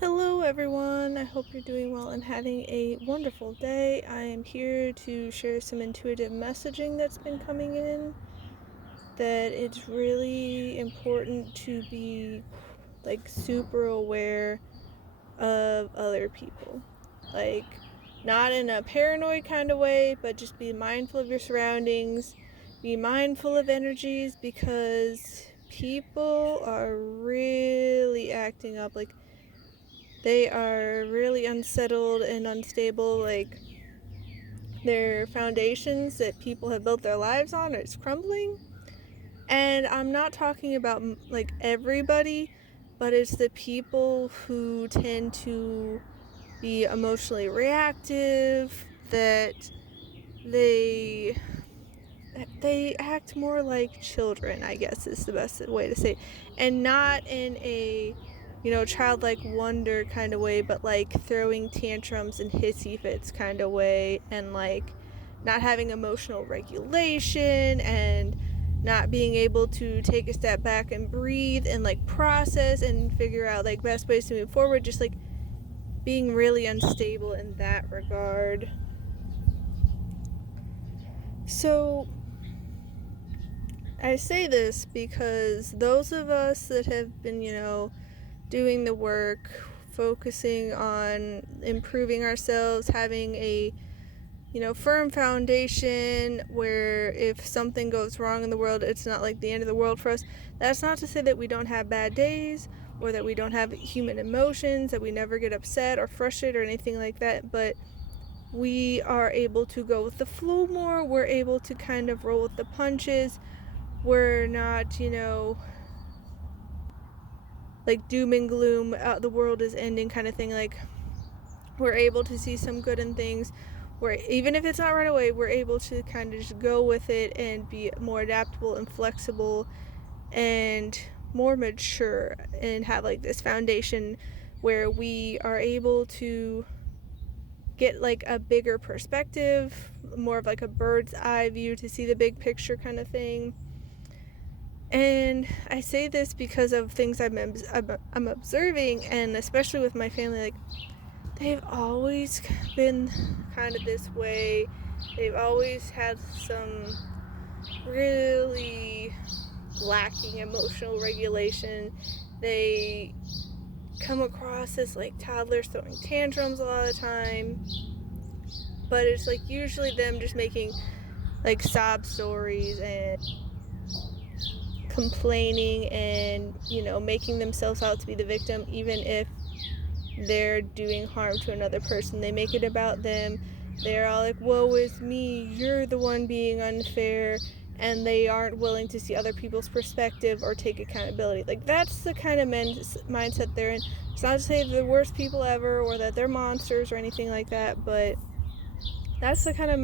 Hello, everyone. I hope you're doing well and having a wonderful day. I am here to share some intuitive messaging that's been coming in. That it's really important to be super aware of other people. Like, not in a paranoid kind of way, but just be mindful of your surroundings, be mindful of energies because people are really acting up. They are really unsettled and unstable. Their foundations that people have built their lives on is crumbling. And I'm not talking about everybody, but it's the people who tend to be emotionally reactive, that they they act more like children, I guess is the best way to say it. And not in a childlike wonder kind of way, but like throwing tantrums and hissy fits kind of way, and like not having emotional regulation, and not being able to take a step back and breathe and like process and figure out like best ways to move forward, just like being really unstable in that regard. So I say this because those of us that have been, doing the work, focusing on improving ourselves, having a, firm foundation where if something goes wrong in the world, it's not like the end of the world for us. That's not to say that we don't have bad days or that we don't have human emotions, that we never get upset or frustrated or anything like that, but we are able to go with the flow more. We're able to kind of roll with the punches. We're not, like doom and gloom, the world is ending kind of thing. Like, we're able to see some good in things. Even if it's not right away, we're able to kind of just go with it and be more adaptable and flexible and more mature, and have like this foundation where we are able to get like a bigger perspective, more of like a bird's eye view to see the big picture kind of thing. And I say this because of things I'm observing, and especially with my family. Like, they've always been kind of this way. They've always had some really lacking emotional regulation. They come across as like toddlers throwing tantrums a lot of the time, but it's like usually them just making like sob stories and complaining and, making themselves out to be the victim, even if they're doing harm to another person. They make it about them. They're all like, woe is me, you're the one being unfair, and they aren't willing to see other people's perspective or take accountability. Like, that's the kind of mindset they're in. It's not to say they're the worst people ever or that they're monsters or anything like that, but that's the kind of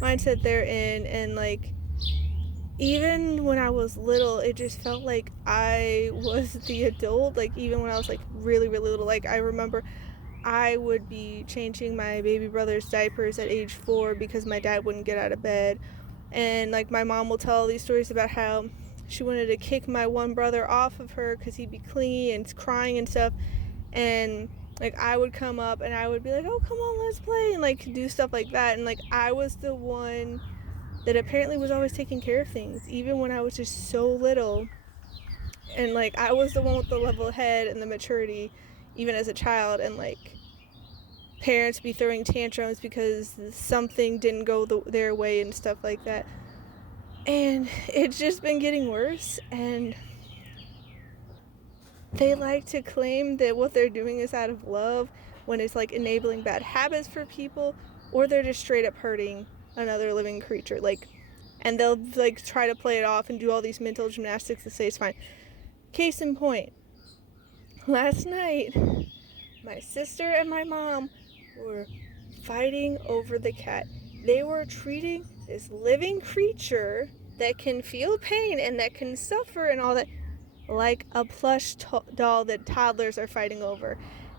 mindset they're in. And like, even when I was little, it just felt like I was the adult. Like, even when I was like really, really little, like I remember I would be changing my baby brother's diapers at age 4 because my dad wouldn't get out of bed. And like, my mom will tell these stories about how she wanted to kick my one brother off of her because he'd be clingy and crying and stuff. And like, I would come up and I would be like, oh, come on, let's play, and like do stuff like that. And like, I was the one that apparently was always taking care of things, even when I was just so little. And like, I was the one with the level head and the maturity, even as a child. And like, parents be throwing tantrums because something didn't go their way and stuff like that. And it's just been getting worse. And they like to claim that what they're doing is out of love, when it's like enabling bad habits for people, or they're just straight up hurting another living creature. Like, and they'll like try to play it off and do all these mental gymnastics to say it's fine. Case in point, last night my sister and my mom were fighting over the cat. They were treating this living creature that can feel pain and that can suffer and all that like a plush doll that toddlers are fighting over.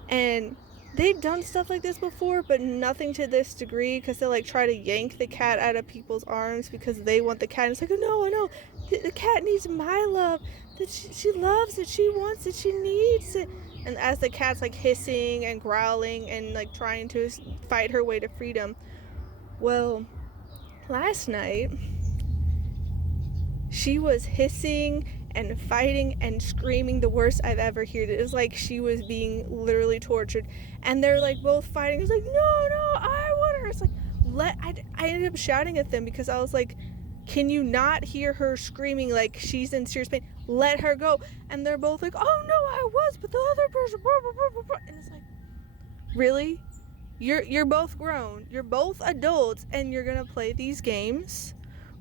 And they've done stuff like this before, but nothing to this degree, because they'll like try to yank the cat out of people's arms because they want the cat. And it's like, oh no, the cat needs my love, that she loves it, she wants it, she needs it. And as the cat's like hissing and growling and like trying to fight her way to freedom, well, last night she was hissing and fighting and screaming the worst I've ever heard. It was like she was being literally tortured, and they're like both fighting. It's like, no, I want her. It's like, I ended up shouting at them because I was like, can you not hear her screaming like she's in serious pain? Let her go. And they're both like, oh no, I was, but the other person, blah, blah, blah, blah, blah. And it's like, really? You're both grown, you're both adults, and you're gonna play these games?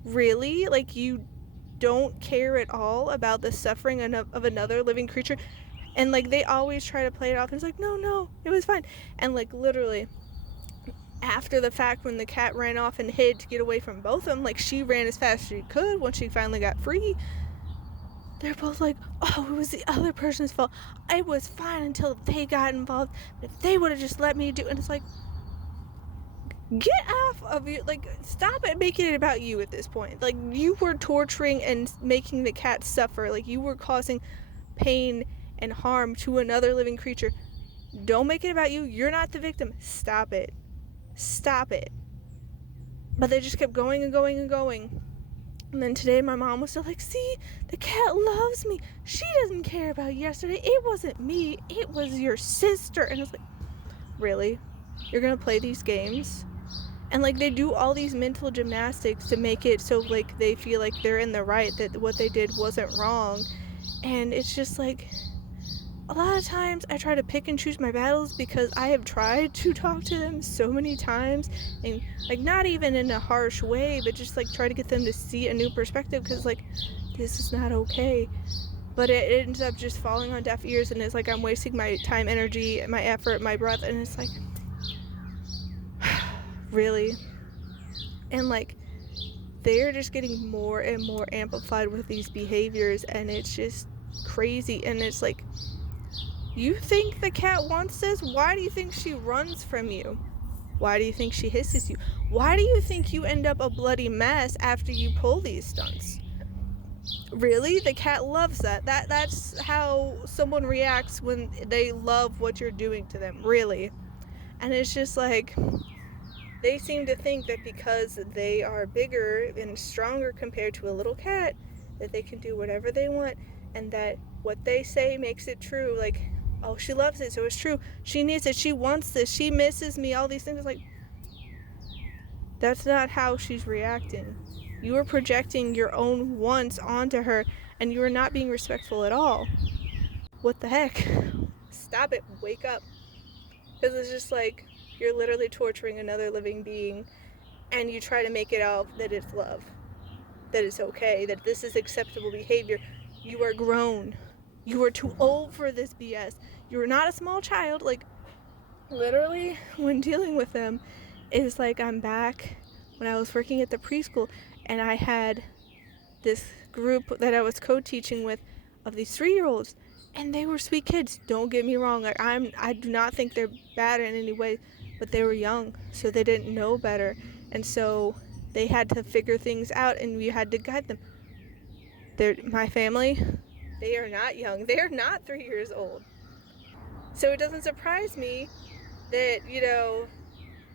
Really? Like, you don't care at all about the suffering of another living creature? And like, they always try to play it off, and it's like, no, it was fine. And like, literally after the fact, when the cat ran off and hid to get away from both of them, like, she ran as fast as she could. When she finally got free, they're both like, oh, it was the other person's fault, I was fine until they got involved, if they would have just let me do. And it's like, get off of you, like, stop it making it about you at this point. Like, you were torturing and making the cat suffer, like, you were causing pain and harm to another living creature. Don't make it about you. You're not the victim. Stop it. But they just kept going and going and going. And then today my mom was still like, see, the cat loves me, she doesn't care about yesterday, it wasn't me, it was your sister. And it's like, really? You're gonna play these games? And like, they do all these mental gymnastics to make it so like they feel like they're in the right, that what they did wasn't wrong. And it's just like, a lot of times I try to pick and choose my battles, because I have tried to talk to them so many times, and like, not even in a harsh way, but just like try to get them to see a new perspective, because like, this is not okay. But it ends up just falling on deaf ears, and it's like I'm wasting my time, energy, my effort, my breath, and it's like, really? And like, they're just getting more and more amplified with these behaviors, and it's just crazy. And it's like, you think the cat wants this? Why do you think she runs from you? Why do you think she hisses you? Why do you think you end up a bloody mess after you pull these stunts? Really? The cat loves that. That's how someone reacts when they love what you're doing to them. Really? And it's just like, they seem to think that because they are bigger and stronger compared to a little cat, that they can do whatever they want, and that what they say makes it true. Like, oh, she loves it, so it's true. She needs it. She wants this. She misses me. All these things. It's like, that's not how she's reacting. You are projecting your own wants onto her, and you are not being respectful at all. What the heck? Stop it. Wake up. Because it's just like, you're literally torturing another living being, and you try to make it out that it's love, that it's okay, that this is acceptable behavior. You are grown. You are too old for this BS. You are not a small child. Like, literally, when dealing with them, it's like, I'm back when I was working at the preschool, and I had this group that I was co-teaching with of these 3-year-olds, and they were sweet kids. Don't get me wrong. Like, I do not think they're bad in any way, but they were young, so they didn't know better, and so they had to figure things out, and we had to guide them. My family, they are not young. They are not 3 years old. So it doesn't surprise me that,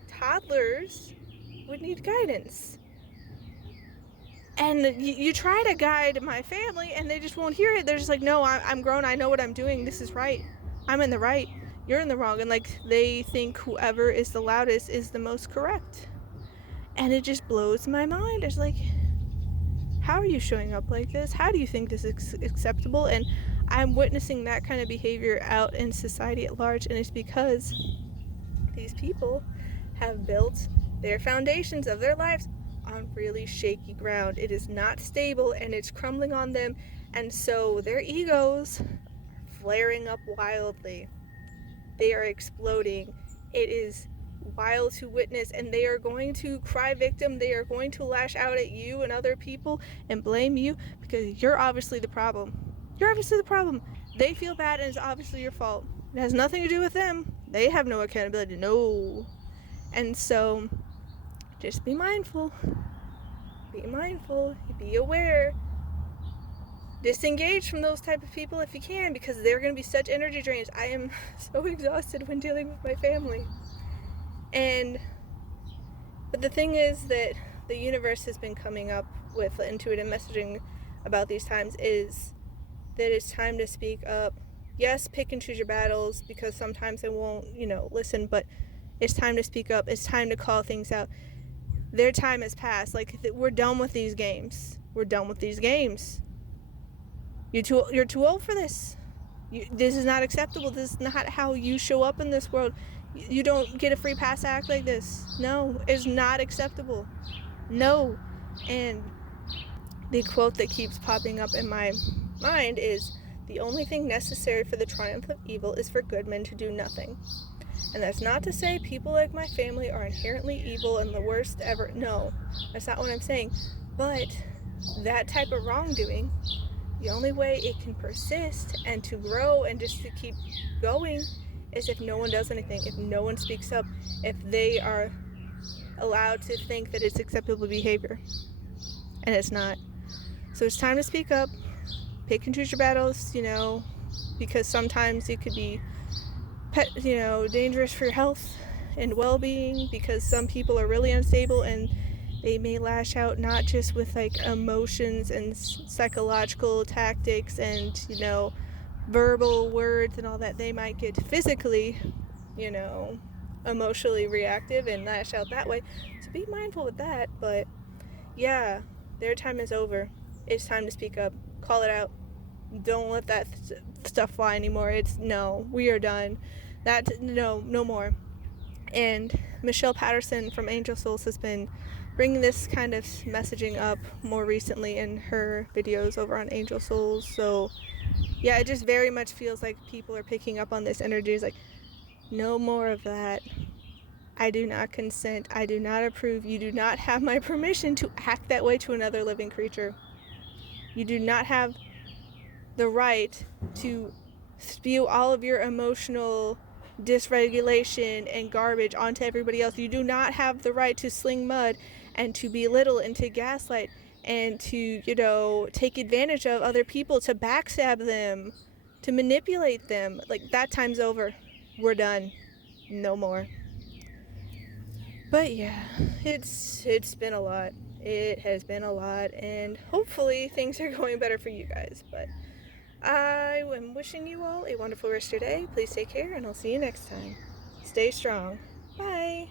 toddlers would need guidance. And you try to guide my family, and they just won't hear it. They're just like, no, I'm grown. I know what I'm doing. This is right. I'm in the right. You're in the wrong. And like, they think whoever is the loudest is the most correct. And it just blows my mind. It's like, how are you showing up like this? How do you think this is acceptable? And I'm witnessing that kind of behavior out in society at large, and it's because these people have built their foundations of their lives on really shaky ground. It is not stable, and it's crumbling on them, and so their egos are flaring up wildly. They are exploding. It is wild to witness, and they are going to cry victim. They are going to lash out at you and other people and blame you, because you're obviously the problem. You're obviously the problem. They feel bad, and it's obviously your fault. It has nothing to do with them. They have no accountability. No. And so, just be mindful. Be mindful. Be aware. disengage from those type of people if you can, because they're going to be such energy drains. I am so exhausted when dealing with my family. But the thing is that the universe has been coming up with intuitive messaging about these times is that it's time to speak up. Yes, pick and choose your battles, because sometimes they won't, listen, but it's time to speak up. It's time to call things out. Their time has passed. Like, we're done with these games. We're done with these games. You're too old for this. This is not acceptable. This is not how you show up in this world. You don't get a free pass to act like this. No, it's not acceptable. No. And the quote that keeps popping up in my mind is, the only thing necessary for the triumph of evil is for good men to do nothing. And that's not to say people like my family are inherently evil and the worst ever. No, that's not what I'm saying. But that type of wrongdoing, the only way it can persist and to grow and just to keep going is if no one does anything, if no one speaks up, if they are allowed to think that it's acceptable behavior. And it's not. So it's time to speak up, pick and choose your battles, because sometimes it could be, dangerous for your health and well-being, because some people are really unstable and they may lash out not just with like emotions and psychological tactics and, verbal words and all that. They might get physically, emotionally reactive and lash out that way. So be mindful with that. But yeah, their time is over. It's time to speak up. Call it out. Don't let that stuff fly anymore. No, we are done. No more. And Michelle Patterson from Angel Souls has been bringing this kind of messaging up more recently in her videos over on Angel Souls. So yeah, it just very much feels like people are picking up on this energy. It's like, no more of that. I do not consent. I do not approve. You do not have my permission to act that way to another living creature. You do not have the right to spew all of your emotional dysregulation and garbage onto everybody else. You do not have the right to sling mud and to belittle and to gaslight and to, take advantage of other people, to backstab them, to manipulate them. Like, that time's over. We're done. No more. But yeah, it's been a lot. It has been a lot, and hopefully things are going better for you guys. But I am wishing you all a wonderful rest of your day. Please take care, and I'll see you next time. Stay strong. Bye.